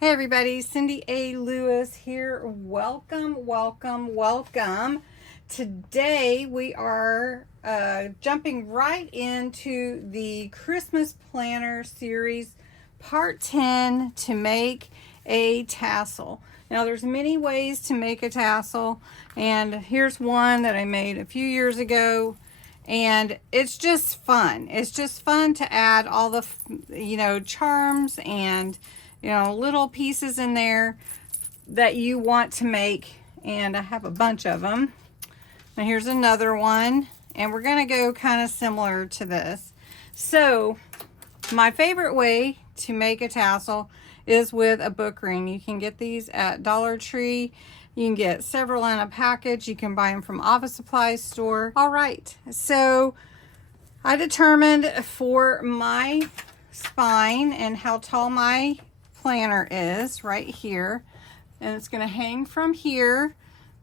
Hey everybody, Cindy A. Lewis here. Welcome, welcome, welcome. Today we are jumping right into the Christmas Planner series, part 10, to make a tassel. Now there's many ways to make a tassel, and here's one that I made a few years ago. And it's just fun. It's just fun to add all the, charms and, little pieces in there that you want to make. And I have a bunch of them. And here's another one. And we're going to go kind of similar to this. So my favorite way to make a tassel is with a book ring. You can get these at Dollar Tree. You can get several in a package. You can buy them from office supplies store. All right, so I determined for my spine and how tall my planner is right here, and it's going to hang from here.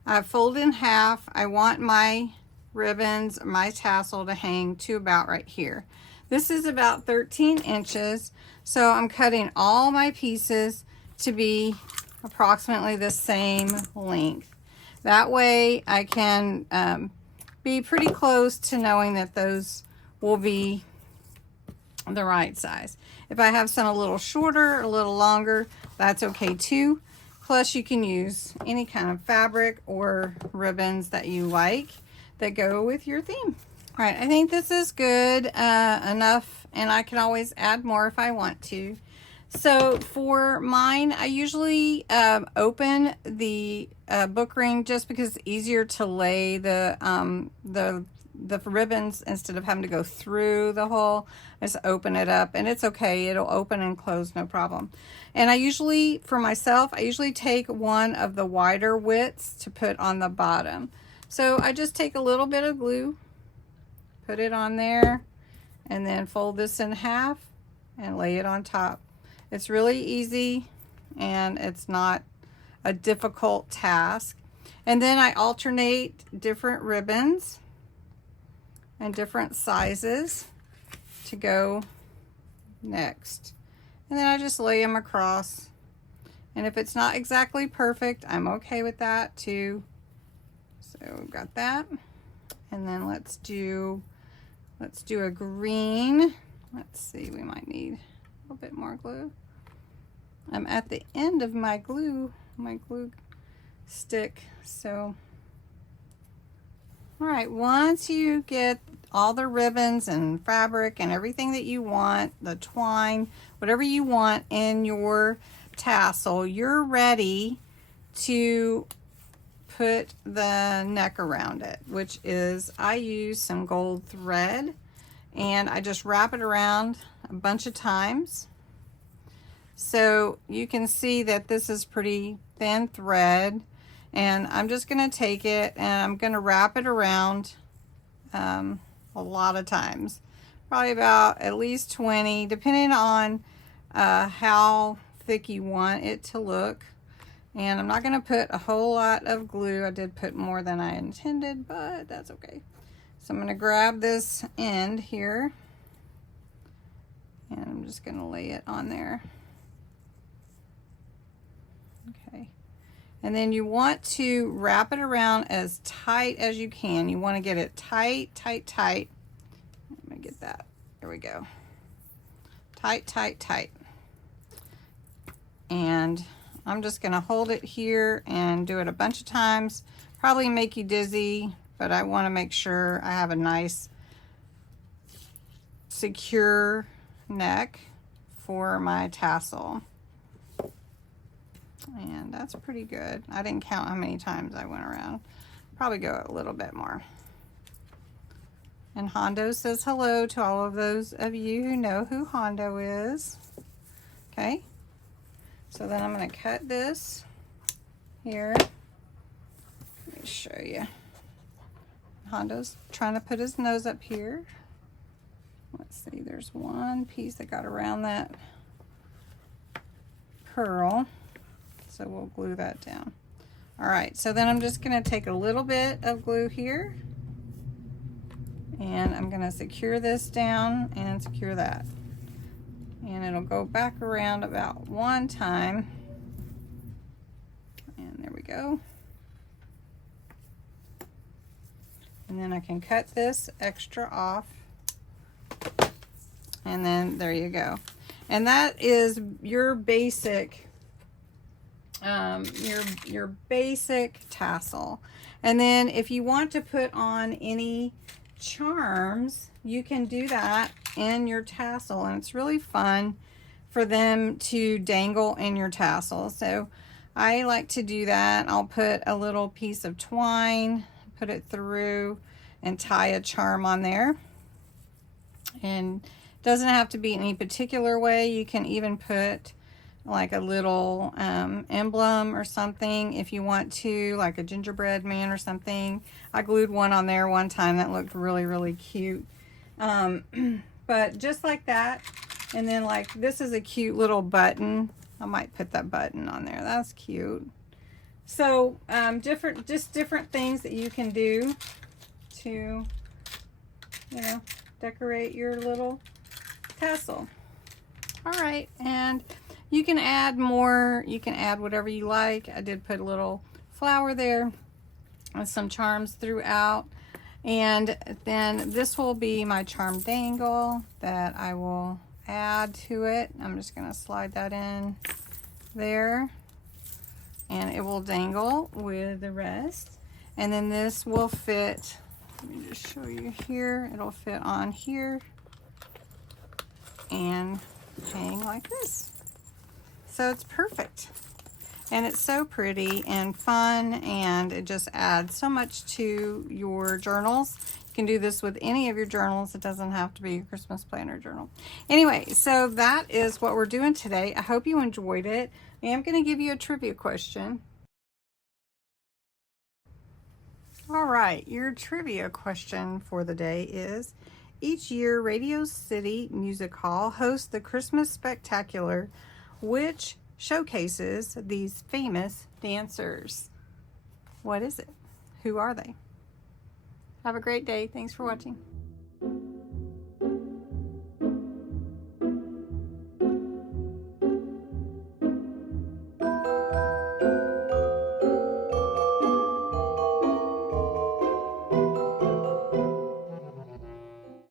I fold in half. I want my ribbons, my tassel to hang to about right here. This is about 13 inches, so I'm cutting all my pieces to be approximately the same length. That way I can be pretty close to knowing that those will be the right size. If I have some a little shorter, a little longer, that's okay too. Plus you can use any kind of fabric or ribbons that you like that go with your theme. All right, I think this is good enough, and I can always add more if I want to. So for mine, I usually open the book ring just because it's easier to lay the ribbons instead of having to go through the hole. I just open it up, and it's okay. It'll open and close, no problem. And I usually, for myself, I usually take one of the wider widths to put on the bottom. So I just take a little bit of glue, put it on there, and then fold this in half and lay it on top. It's really easy, and it's not a difficult task. And then I alternate different ribbons and different sizes to go next. And then I just lay them across. And if it's not exactly perfect, I'm okay with that too. So we've got that. And then let's do a green. Let's see, we might need a little bit more glue. I'm at the end of my glue stick. So, all right, once you get all the ribbons and fabric and everything that you want, the twine, whatever you want in your tassel, you're ready to put the neck around it, which is, I use some gold thread, and I just wrap it around a bunch of times. So you can see that this is pretty thin thread, and I'm just going to take it and I'm going to wrap it around a lot of times, probably about at least 20, depending on how thick you want it to look. And I'm not going to put a whole lot of glue. I did put more than I intended, but that's okay. So I'm going to grab this end here, and I'm just going to lay it on there. Okay, and then you want to wrap it around as tight as you can. You want to get it tight, tight, tight. Let me get that. There we go. Tight, tight, tight. And I'm just going to hold it here and do it a bunch of times. Probably make you dizzy, but I want to make sure I have a nice, secure neck for my tassel. And that's pretty good. I didn't count how many times I went around. Probably go a little bit more. And Hondo says hello to all of those of you who know who Hondo is. Okay. So then I'm going to cut this here. Let me show you. Hondo's trying to put his nose up here. Let's see, there's one piece that got around that curl. So we'll glue that down. All right, so then I'm just going to take a little bit of glue here, and I'm going to secure this down and secure that. And it'll go back around about one time And there we go. And then I can cut this extra off. And then there you go. And that is your basic, your basic tassel. And then if you want to put on any charms, you can do that in your tassel. And it's really fun for them to dangle in your tassel. So I like to do that. I'll put a little piece of twine, put it through, and tie a charm on there. And it doesn't have to be any particular way. You can even put like a little emblem or something if you want to, like a gingerbread man or something. I glued one on there one time that looked really, really cute. But just like that. And then like this is a cute little button. I might put that button on there. That's cute. So just different things that you can do to, you know, decorate your little tassel. All right, and you can add more. You can add whatever you like. I did put a little flower there with some charms throughout. And then this will be my charm dangle that I will add to it. I'm just going to slide that in there, and it will dangle with the rest. And then this will fit, let me just show you here, it'll fit on here and hang like this. So it's perfect, and it's so pretty and fun, and it just adds so much to your journals. You can do this with any of your journals. It doesn't have to be a Christmas planner journal. Anyway, so that is what we're doing today. I hope you enjoyed it. I am going to give you a trivia question. All right, your trivia question for the day is, each year Radio City Music Hall hosts the Christmas Spectacular, which showcases these famous dancers. What is it? Who are they? Have a great day. Thanks for watching.